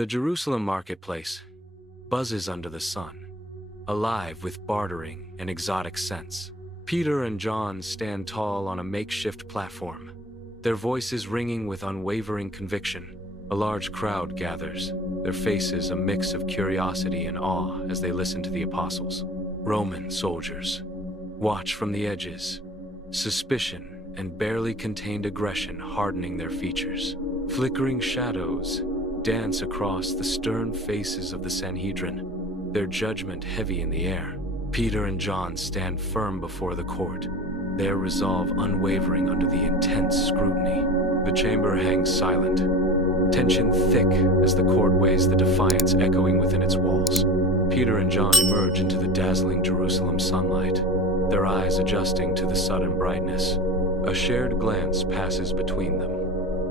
The Jerusalem marketplace buzzes under the sun, alive with bartering and exotic scents. Peter and John stand tall on a makeshift platform, their voices ringing with unwavering conviction. A large crowd gathers, their faces a mix of curiosity and awe as they listen to the apostles. Roman soldiers watch from the edges, suspicion and barely contained aggression hardening their features. Flickering shadows dance across the stern faces of the Sanhedrin, their judgment heavy in the air. Peter and John stand firm before the court, their resolve unwavering under the intense scrutiny. The chamber hangs silent, tension thick as the court weighs the defiance echoing within its walls. Peter and John emerge into the dazzling Jerusalem sunlight, their eyes adjusting to the sudden brightness. A shared glance passes between them,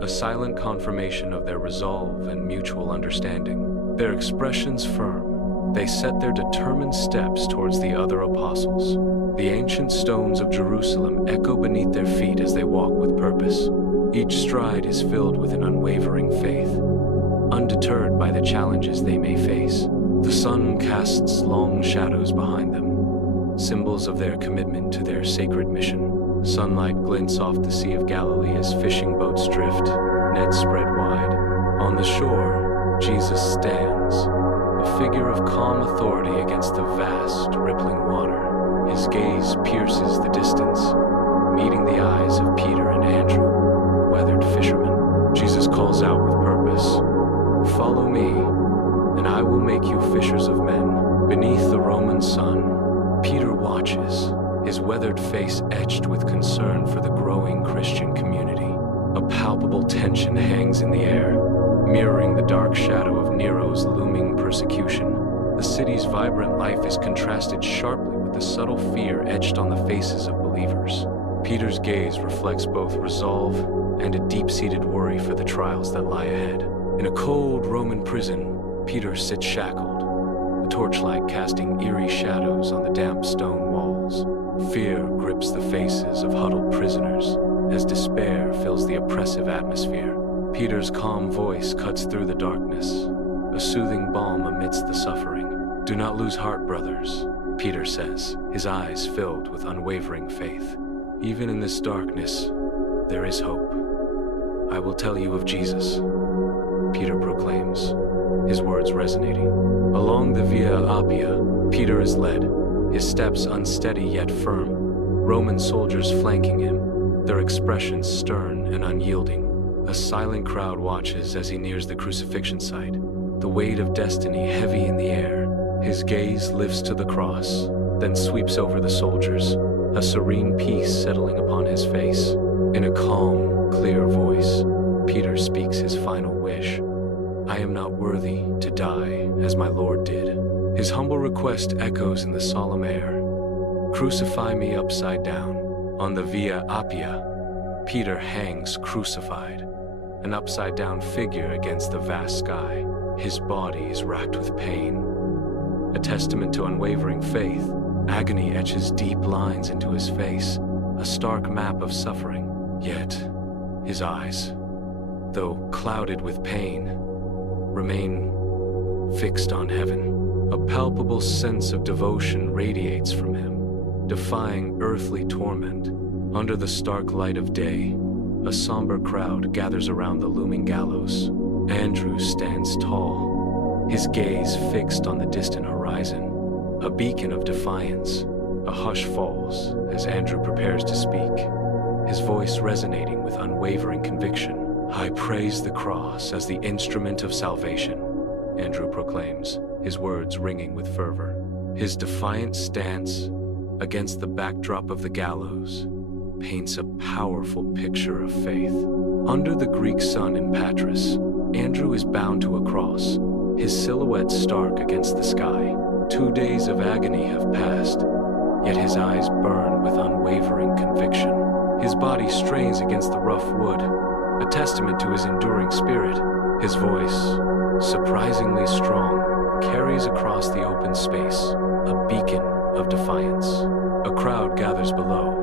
a silent confirmation of their resolve and mutual understanding. Their expressions firm, they set their determined steps towards the other apostles. The ancient stones of Jerusalem echo beneath their feet as they walk with purpose. Each stride is filled with an unwavering faith, undeterred by the challenges they may face. The sun casts long shadows behind them, symbols of their commitment to their sacred mission. Sunlight glints off the Sea of Galilee as fishing boats drift, nets spread wide. On the shore, Jesus stands, a figure of calm authority against the vast, rippling water. His gaze pierces the distance, meeting the eyes of Peter and Andrew, weathered fishermen. Jesus calls out with purpose, "Follow me, and I will make you fishers of men." Beneath the Roman sun, Peter watches, his weathered face etched with concern for the growing Christian community. A palpable tension hangs in the air, mirroring the dark shadow of Nero's looming persecution. The city's vibrant life is contrasted sharply with the subtle fear etched on the faces of believers. Peter's gaze reflects both resolve and a deep-seated worry for the trials that lie ahead. In a cold Roman prison, Peter sits shackled, the torchlight casting eerie shadows on the damp stone walls. Fear grips the faces of huddled prisoners as despair fills the oppressive atmosphere. Peter's calm voice cuts through the darkness, a soothing balm amidst the suffering. "Do not lose heart, brothers," Peter says, his eyes filled with unwavering faith. "Even in this darkness, there is hope. I will tell you of Jesus," Peter proclaims, his words resonating. Along the Via Appia, Peter is led, his steps unsteady yet firm, Roman soldiers flanking him, their expressions stern and unyielding. A silent crowd watches as he nears the crucifixion site, the weight of destiny heavy in the air. His gaze lifts to the cross, then sweeps over the soldiers, a serene peace settling upon his face. In a calm, clear voice, Peter speaks his final wish. "I am not worthy to die as my Lord did." His humble request echoes in the solemn air. "Crucify me upside down." On the Via Appia, Peter hangs crucified, an upside-down figure against the vast sky. His body is racked with pain. A testament to unwavering faith, agony etches deep lines into his face, a stark map of suffering. Yet, his eyes, though clouded with pain, remain fixed on heaven. A palpable sense of devotion radiates from him, defying earthly torment. Under the stark light of day, a somber crowd gathers around the looming gallows. Andrew stands tall, his gaze fixed on the distant horizon, a beacon of defiance. A hush falls as Andrew prepares to speak, his voice resonating with unwavering conviction. "I praise the cross as the instrument of salvation," Andrew proclaims, his words ringing with fervor. His defiant stance against the backdrop of the gallows paints a powerful picture of faith. Under the Greek sun in Patras, Andrew is bound to a cross, his silhouette stark against the sky. 2 days of agony have passed, yet his eyes burn with unwavering conviction. His body strains against the rough wood, a testament to his enduring spirit. His voice, surprisingly strong, carries across the open space, a beacon of defiance. A crowd gathers below,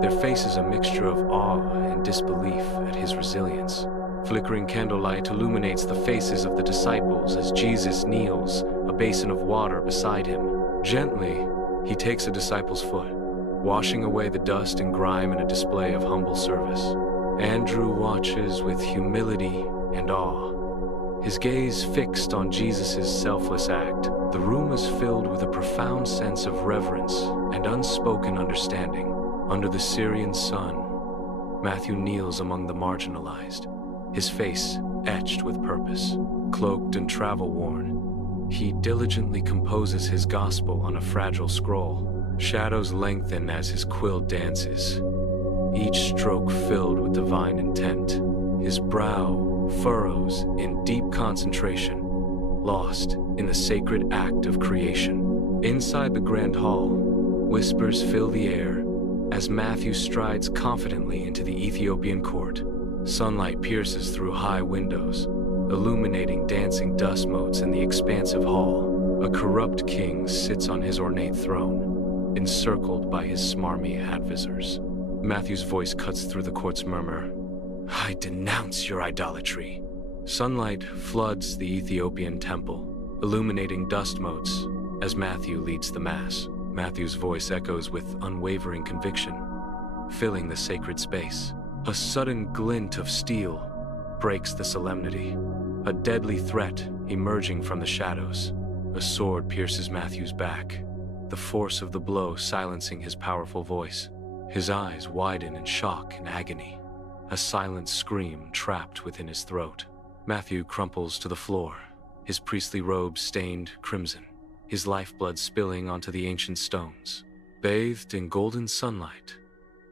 their faces a mixture of awe and disbelief at his resilience. Flickering candlelight illuminates the faces of the disciples as Jesus kneels, a basin of water beside him. Gently, he takes a disciple's foot, washing away the dust and grime in a display of humble service. Andrew watches with humility and awe, his gaze fixed on Jesus' selfless act. The room is filled with a profound sense of reverence and unspoken understanding. Under the Syrian sun, Matthew kneels among the marginalized, his face etched with purpose. Cloaked and travel-worn, he diligently composes his gospel on a fragile scroll. Shadows lengthen as his quill dances, each stroke filled with divine intent. His brow furrows in deep concentration, lost in the sacred act of creation. Inside the grand hall, whispers fill the air as Matthew strides confidently into the Ethiopian court. Sunlight pierces through high windows, illuminating dancing dust motes in the expansive hall. A corrupt king sits on his ornate throne, encircled by his smarmy advisors. Matthew's voice cuts through the court's murmur. "I denounce your idolatry." Sunlight floods the Ethiopian temple, illuminating dust motes as Matthew leads the mass. Matthew's voice echoes with unwavering conviction, filling the sacred space. A sudden glint of steel breaks the solemnity, a deadly threat emerging from the shadows. A sword pierces Matthew's back, the force of the blow silencing his powerful voice. His eyes widen in shock and agony, a silent scream trapped within his throat. Matthew crumples to the floor, his priestly robe stained crimson, his lifeblood spilling onto the ancient stones. Bathed in golden sunlight,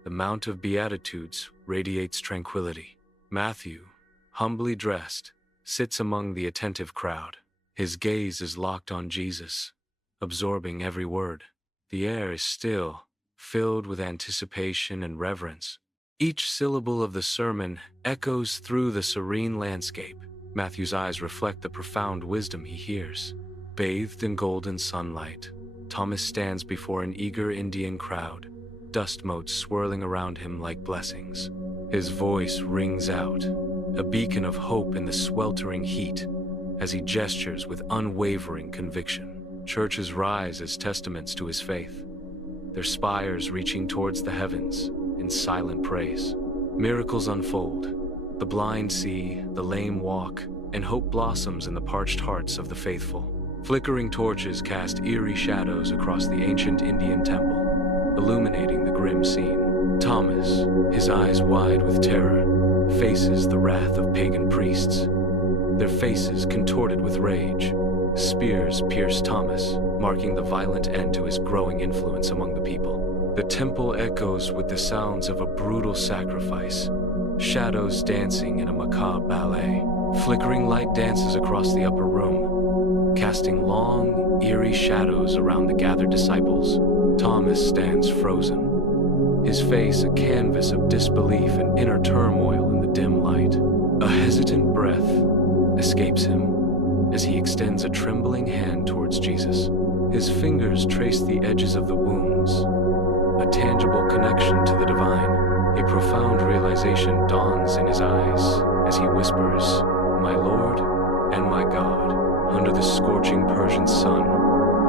the Mount of Beatitudes radiates tranquility. Matthew, humbly dressed, sits among the attentive crowd. His gaze is locked on Jesus, absorbing every word. The air is still, filled with anticipation and reverence. Each syllable of the sermon echoes through the serene landscape. Matthew's eyes reflect the profound wisdom he hears. Bathed in golden sunlight, Thomas stands before an eager Indian crowd, dust motes swirling around him like blessings. His voice rings out, a beacon of hope in the sweltering heat, as he gestures with unwavering conviction. Churches rise as testaments to his faith, their spires reaching towards the heavens in silent praise. Miracles unfold. The blind see, the lame walk, and hope blossoms in the parched hearts of the faithful. Flickering torches cast eerie shadows across the ancient Indian temple, illuminating the grim scene. Thomas, his eyes wide with terror, faces the wrath of pagan priests, their faces contorted with rage. Spears pierce Thomas, marking the violent end to his growing influence among the people. The temple echoes with the sounds of a brutal sacrifice, shadows dancing in a macabre ballet. Flickering light dances across the upper room, casting long, eerie shadows around the gathered disciples. Thomas stands frozen, his face a canvas of disbelief and inner turmoil in the dim light. A hesitant breath escapes him as he extends a trembling hand towards Jesus. His fingers trace the edges of the wounds, a tangible connection to the divine. A profound realization dawns in his eyes as he whispers, "My Lord and my God." Under the scorching Persian sun,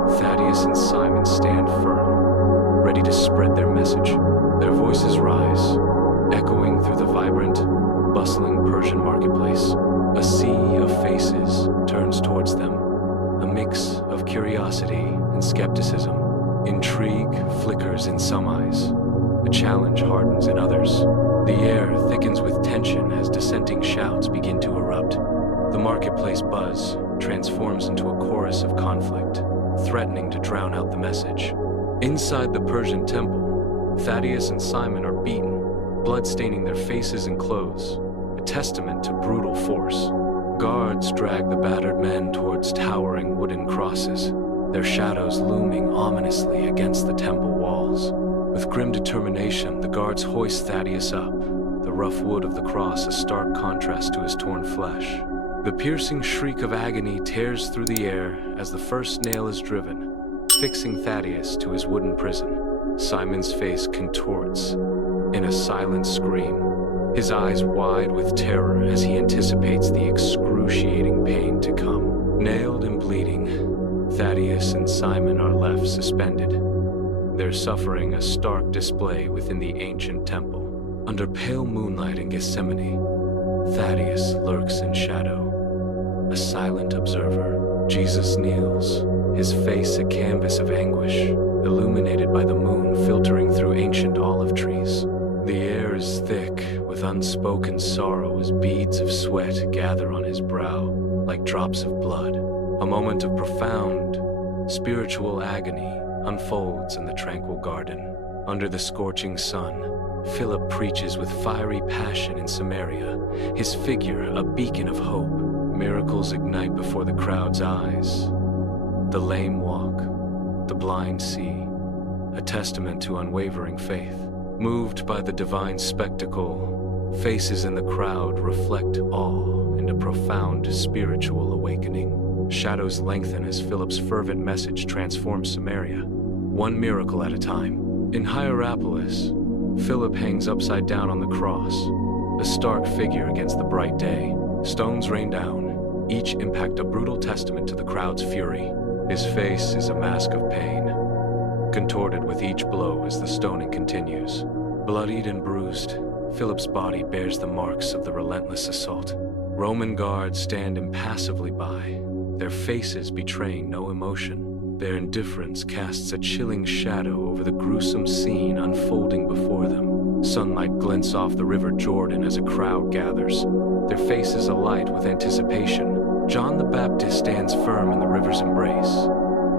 Thaddeus and Simon stand firm, ready to spread their message. Their voices rise, echoing through the vibrant, bustling Persian marketplace. A sea of faces turns towards them, a mix of curiosity and skepticism. Intrigue flickers in some eyes, a challenge hardens in others. The air thickens with tension as dissenting shouts begin to erupt. The marketplace buzz transforms into a chorus of conflict, threatening to drown out the message. Inside the Persian temple, Thaddeus and Simon are beaten, blood staining their faces and clothes, a testament to brutal force. Guards drag the battered men towards towering wooden crosses, their shadows looming ominously against the temple walls. With grim determination, the guards hoist Thaddeus up, the rough wood of the cross a stark contrast to his torn flesh. The piercing shriek of agony tears through the air as the first nail is driven, fixing Thaddeus to his wooden prison. Simon's face contorts in a silent scream, his eyes wide with terror as he anticipates the excruciating pain to come. Nailed and bleeding, Thaddeus and Simon are left suspended, their suffering a stark display within the ancient temple. Under pale moonlight in Gethsemane, Thaddeus lurks in shadow, a silent observer. Jesus kneels, his face a canvas of anguish, illuminated by the moon filtering through ancient olive trees. The air is thick with unspoken sorrow as beads of sweat gather on his brow like drops of blood. A moment of profound, spiritual agony unfolds in the tranquil garden. Under the scorching sun, Philip preaches with fiery passion in Samaria, his figure a beacon of hope. Miracles ignite before the crowd's eyes. The lame walk, the blind see, a testament to unwavering faith. Moved by the divine spectacle, faces in the crowd reflect awe and a profound spiritual awakening. Shadows lengthen as Philip's fervent message transforms Samaria, one miracle at a time. In Hierapolis, Philip hangs upside down on the cross, a stark figure against the bright day. Stones rain down, each impact a brutal testament to the crowd's fury. His face is a mask of pain, contorted with each blow as the stoning continues. Bloodied and bruised, Philip's body bears the marks of the relentless assault. Roman guards stand impassively by, their faces betraying no emotion. Their indifference casts a chilling shadow over the gruesome scene unfolding before them. Sunlight glints off the River Jordan as a crowd gathers, their faces alight with anticipation. John the Baptist stands firm in the river's embrace,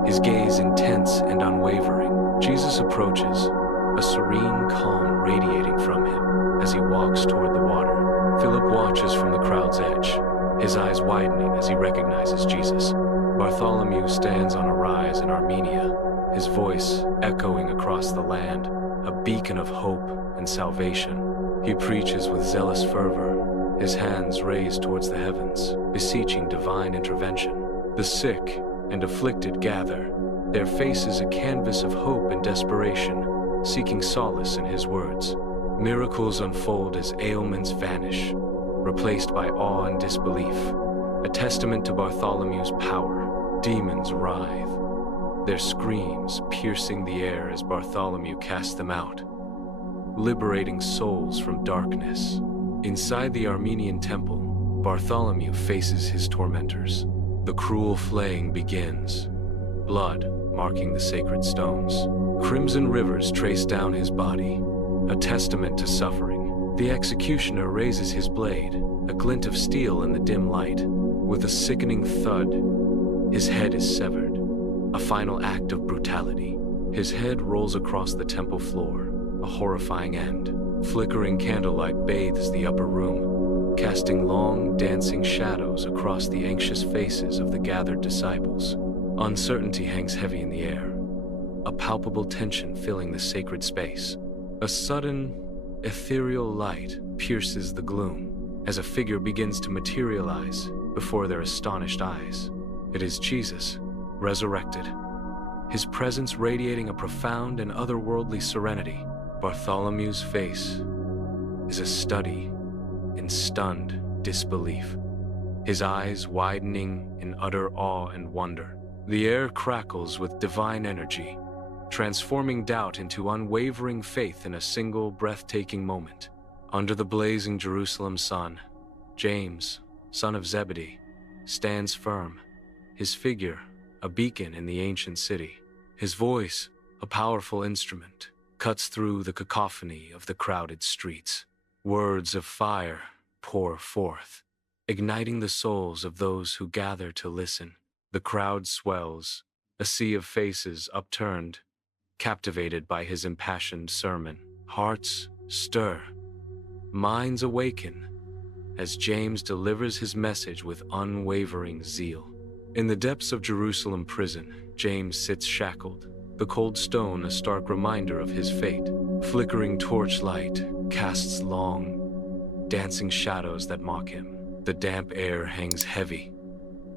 his gaze intense and unwavering. Jesus approaches, a serene calm radiating from him as he walks toward the water. Philip watches from the crowd's edge, his eyes widening as he recognizes Jesus. Bartholomew stands on a rise in Armenia, his voice echoing across the land, a beacon of hope and salvation. He preaches with zealous fervor, his hands raised towards the heavens, beseeching divine intervention. The sick and afflicted gather, their faces a canvas of hope and desperation, seeking solace in his words. Miracles unfold as ailments vanish, replaced by awe and disbelief, a testament to Bartholomew's power. Demons writhe, their screams piercing the air as Bartholomew casts them out, liberating souls from darkness. Inside the Armenian temple, Bartholomew faces his tormentors. The cruel flaying begins, blood marking the sacred stones. Crimson rivers trace down his body, a testament to suffering. The executioner raises his blade, a glint of steel in the dim light. With a sickening thud, his head is severed, a final act of brutality. His head rolls across the temple floor, a horrifying end. Flickering candlelight bathes the upper room, casting long, dancing shadows across the anxious faces of the gathered disciples. Uncertainty hangs heavy in the air, a palpable tension filling the sacred space. A sudden, ethereal light pierces the gloom as a figure begins to materialize before their astonished eyes. It is Jesus, resurrected, his presence radiating a profound and otherworldly serenity. Bartholomew's face is a study in stunned disbelief, his eyes widening in utter awe and wonder. The air crackles with divine energy, transforming doubt into unwavering faith in a single breathtaking moment. Under the blazing Jerusalem sun, James, son of Zebedee, stands firm, his figure a beacon in the ancient city. His voice, a powerful instrument, cuts through the cacophony of the crowded streets. Words of fire pour forth, igniting the souls of those who gather to listen. The crowd swells, a sea of faces upturned, captivated by his impassioned sermon. Hearts stir, minds awaken, as James delivers his message with unwavering zeal. In the depths of Jerusalem prison, James sits shackled, the cold stone a stark reminder of his fate. Flickering torchlight casts long, dancing shadows that mock him. The damp air hangs heavy,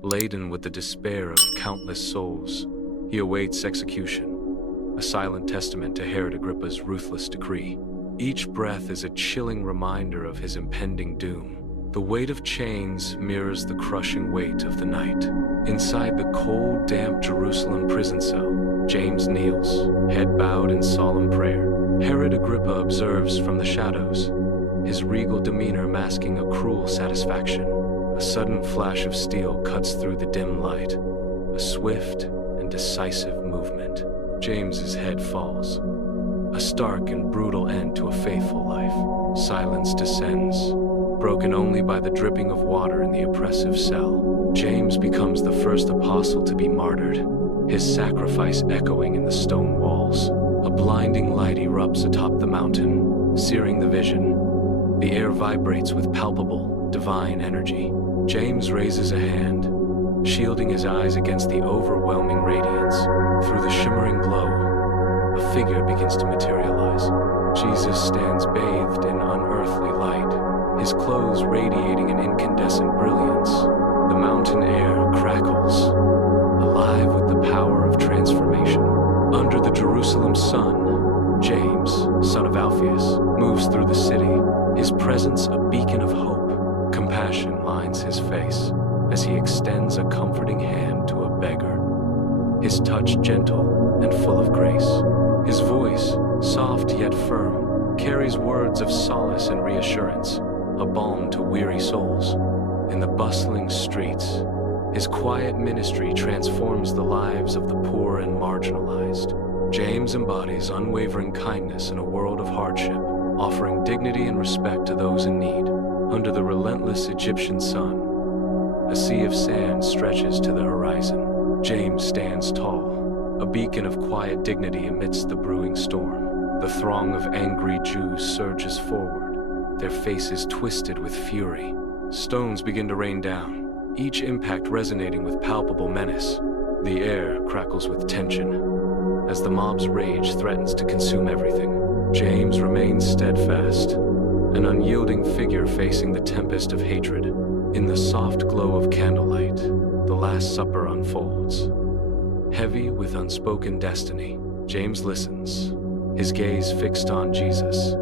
laden with the despair of countless souls. He awaits execution, a silent testament to Herod Agrippa's ruthless decree. Each breath is a chilling reminder of his impending doom. The weight of chains mirrors the crushing weight of the night. Inside the cold, damp Jerusalem prison cell, James kneels, head bowed in solemn prayer. Herod Agrippa observes from the shadows, his regal demeanor masking a cruel satisfaction. A sudden flash of steel cuts through the dim light, a swift and decisive movement. James's head falls. A stark and brutal end to a faithful life. Silence descends, broken only by the dripping of water in the oppressive cell. James becomes the first apostle to be martyred, his sacrifice echoing in the stone walls. A blinding light erupts atop the mountain, searing the vision. The air vibrates with palpable, divine energy. James raises a hand, shielding his eyes against the overwhelming radiance. Through the shimmering glow, a figure begins to materialize. Jesus stands bathed in unearthly light, his clothes radiating an incandescent brilliance. The mountain air crackles, alive with the power of transformation. Under the Jerusalem sun, James, son of Alphaeus, moves through the city, his presence a beacon of hope. Compassion lines his face as he extends a comforting hand to a beggar, his touch gentle and full of grace. His voice, soft yet firm, carries words of solace and reassurance, a balm to weary souls. In the bustling streets, his quiet ministry transforms the lives of the poor and marginalized. James embodies unwavering kindness in a world of hardship, offering dignity and respect to those in need. Under the relentless Egyptian sun, a sea of sand stretches to the horizon. James stands tall, a beacon of quiet dignity amidst the brewing storm. The throng of angry Jews surges forward, their faces twisted with fury. Stones begin to rain down, each impact resonating with palpable menace. The air crackles with tension as the mob's rage threatens to consume everything. James remains steadfast, an unyielding figure facing the tempest of hatred. In the soft glow of candlelight, the Last Supper unfolds. Heavy with unspoken destiny, James listens, his gaze fixed on Jesus,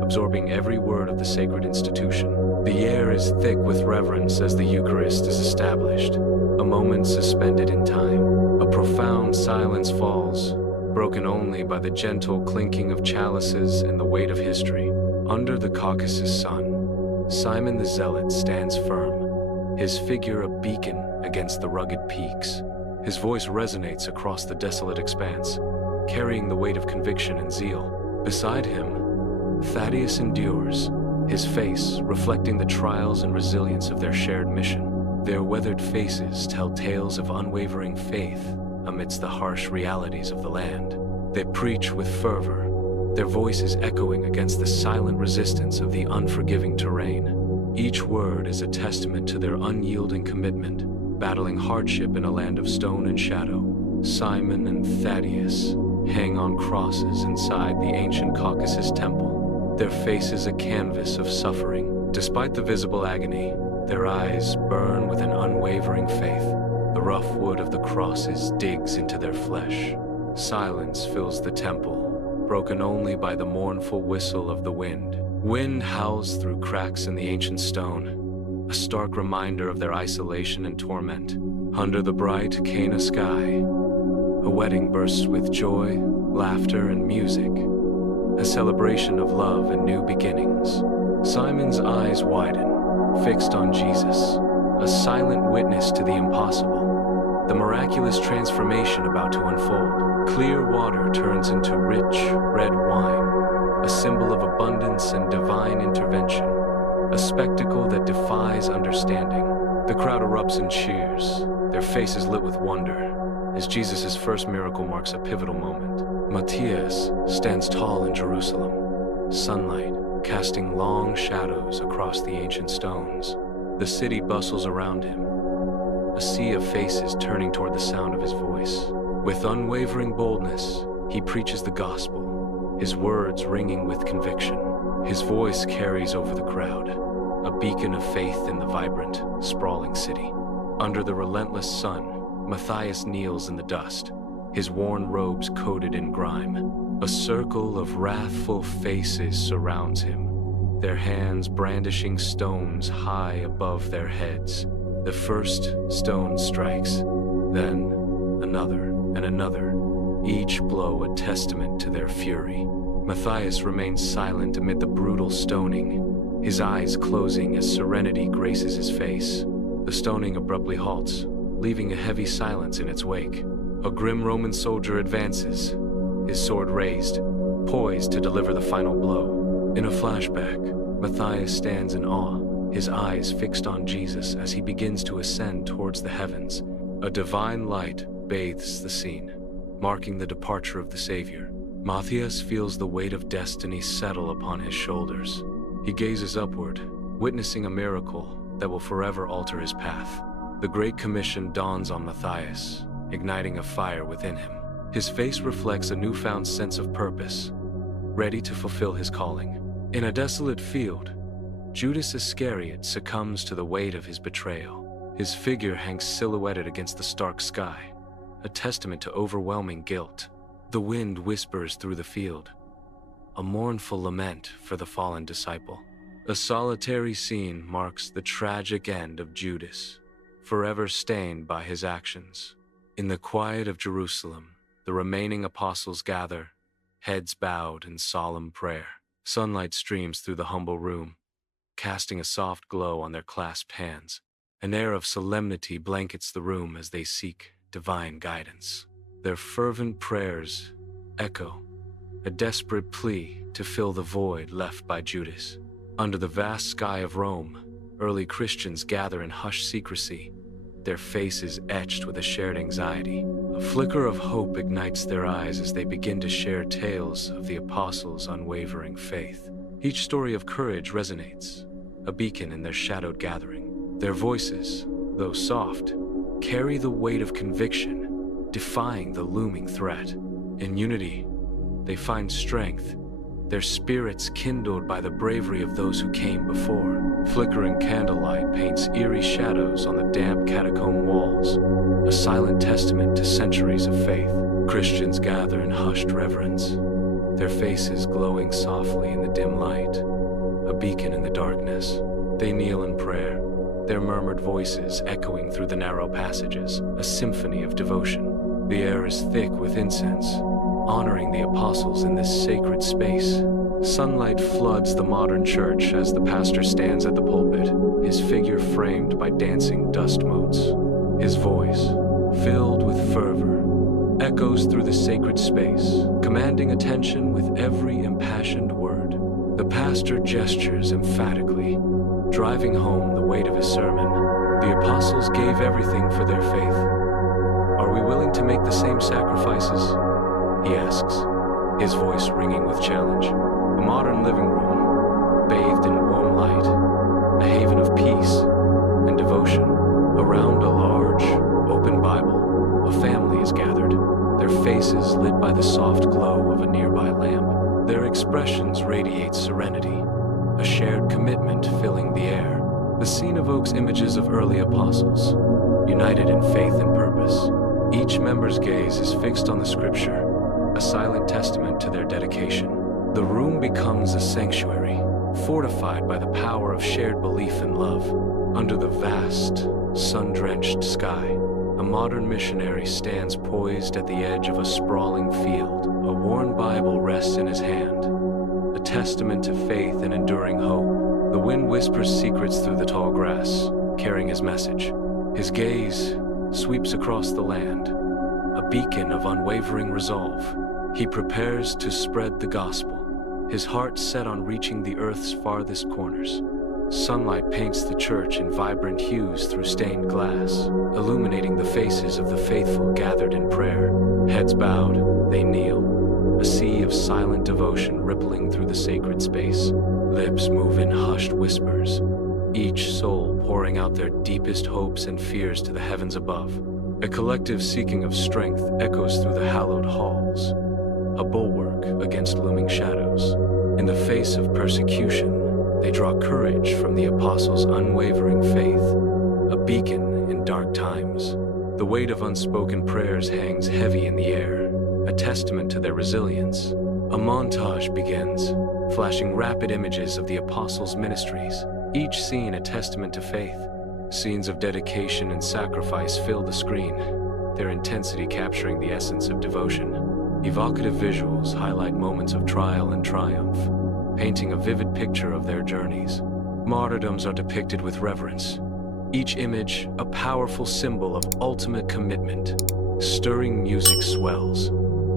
absorbing every word of the sacred institution. The air is thick with reverence as the Eucharist is established, a moment suspended in time. A profound silence falls, broken only by the gentle clinking of chalices and the weight of history. Under the Caucasus sun, Simon the Zealot stands firm, his figure a beacon against the rugged peaks. His voice resonates across the desolate expanse, carrying the weight of conviction and zeal. Beside him, Thaddeus endures, his face reflecting the trials and resilience of their shared mission. Their weathered faces tell tales of unwavering faith amidst the harsh realities of the land. They preach with fervor, their voices echoing against the silent resistance of the unforgiving terrain. Each word is a testament to their unyielding commitment, battling hardship in a land of stone and shadow. Simon and Thaddeus hang on crosses inside the ancient Caucasus temple, their faces a canvas of suffering. Despite the visible agony, their eyes burn with an unwavering faith. The rough wood of the crosses digs into their flesh. Silence fills the temple, broken only by the mournful whistle of the wind. Wind howls through cracks in the ancient stone, a stark reminder of their isolation and torment. Under the bright Cana sky, a wedding bursts with joy, laughter, and music, a celebration of love and new beginnings. Simon's eyes widen, fixed on Jesus, a silent witness to the impossible, the miraculous transformation about to unfold. Clear water turns into rich, red wine, a symbol of abundance and divine intervention, a spectacle that defies understanding. The crowd erupts in cheers, their faces lit with wonder, as Jesus' first miracle marks a pivotal moment. Matthias stands tall in Jerusalem, sunlight casting long shadows across the ancient stones. The city bustles around him, a sea of faces turning toward the sound of his voice. With unwavering boldness, he preaches the gospel, his words ringing with conviction. His voice carries over the crowd, a beacon of faith in the vibrant, sprawling city. Under the relentless sun, Matthias kneels in the dust, his worn robes coated in grime. A circle of wrathful faces surrounds him, their hands brandishing stones high above their heads. The first stone strikes, then another and another, each blow a testament to their fury. Matthias remains silent amid the brutal stoning, his eyes closing as serenity graces his face. The stoning abruptly halts, leaving a heavy silence in its wake. A grim Roman soldier advances, his sword raised, poised to deliver the final blow. In a flashback, Matthias stands in awe, his eyes fixed on Jesus as he begins to ascend towards the heavens. A divine light bathes the scene, marking the departure of the Savior. Matthias feels the weight of destiny settle upon his shoulders. He gazes upward, witnessing a miracle that will forever alter his path. The Great Commission dawns on Matthias, igniting a fire within him. His face reflects a newfound sense of purpose, ready to fulfill his calling. In a desolate field, Judas Iscariot succumbs to the weight of his betrayal. His figure hangs silhouetted against the stark sky, a testament to overwhelming guilt. The wind whispers through the field, a mournful lament for the fallen disciple. A solitary scene marks the tragic end of Judas, forever stained by his actions. In the quiet of Jerusalem, the remaining apostles gather, heads bowed in solemn prayer. Sunlight streams through the humble room, casting a soft glow on their clasped hands. An air of solemnity blankets the room as they seek divine guidance. Their fervent prayers echo, a desperate plea to fill the void left by Judas. Under the vast sky of Rome, early Christians gather in hushed secrecy, their faces etched with a shared anxiety. A flicker of hope ignites their eyes as they begin to share tales of the apostles' unwavering faith. Each story of courage resonates, a beacon in their shadowed gathering. Their voices, though soft, carry the weight of conviction, defying the looming threat. In unity, they find strength, their spirits kindled by the bravery of those who came before. Flickering candlelight paints eerie shadows on the damp catacomb walls, a silent testament to centuries of faith. Christians gather in hushed reverence, their faces glowing softly in the dim light, a beacon in the darkness. They kneel in prayer, their murmured voices echoing through the narrow passages, a symphony of devotion. The air is thick with incense, honoring the apostles in this sacred space. Sunlight floods the modern church as the pastor stands at the pulpit, his figure framed by dancing dust motes. His voice, filled with fervor, echoes through the sacred space, commanding attention with every impassioned word. The pastor gestures emphatically, driving home the weight of his sermon. The apostles gave everything for their faith. Are we willing to make the same sacrifices? He asks, his voice ringing with challenge. A modern living room, bathed in warm light, a haven of peace and devotion. Around a large, open Bible, a family is gathered, their faces lit by the soft glow of a nearby lamp. Their expressions radiate serenity, a shared commitment filling the air. The scene evokes images of early apostles, united in faith and purpose. Each member's gaze is fixed on the scripture, a silent testament to their dedication. The room becomes a sanctuary, fortified by the power of shared belief and love. Under the vast, sun-drenched sky, a modern missionary stands poised at the edge of a sprawling field. A worn Bible rests in his hand, a testament to faith and enduring hope. The wind whispers secrets through the tall grass, carrying his message. His gaze sweeps across the land, a beacon of unwavering resolve. He prepares to spread the gospel, his heart set on reaching the earth's farthest corners. Sunlight paints the church in vibrant hues through stained glass, illuminating the faces of the faithful gathered in prayer. Heads bowed, they kneel, a sea of silent devotion rippling through the sacred space. Lips move in hushed whispers, each soul pouring out their deepest hopes and fears to the heavens above. A collective seeking of strength echoes through the hallowed halls, a bulwark against looming shadows. In the face of persecution, they draw courage from the apostles' unwavering faith, a beacon in dark times. The weight of unspoken prayers hangs heavy in the air, a testament to their resilience. A montage begins, flashing rapid images of the apostles' ministries, each scene a testament to faith. Scenes of dedication and sacrifice fill the screen, their intensity capturing the essence of devotion. Evocative visuals highlight moments of trial and triumph, painting a vivid picture of their journeys. Martyrdoms are depicted with reverence, each image a powerful symbol of ultimate commitment. Stirring music swells,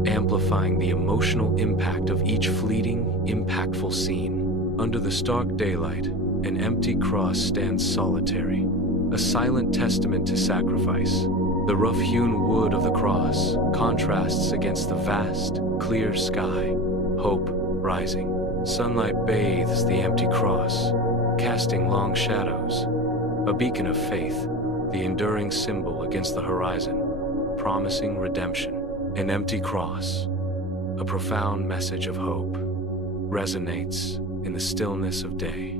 amplifying the emotional impact of each fleeting, impactful scene. Under the stark daylight, an empty cross stands solitary, a silent testament to sacrifice. The rough-hewn wood of the cross contrasts against the vast, clear sky, hope rising. Sunlight bathes the empty cross, casting long shadows, a beacon of faith, the enduring symbol against the horizon, promising redemption. An empty cross, a profound message of hope, resonates in the stillness of day.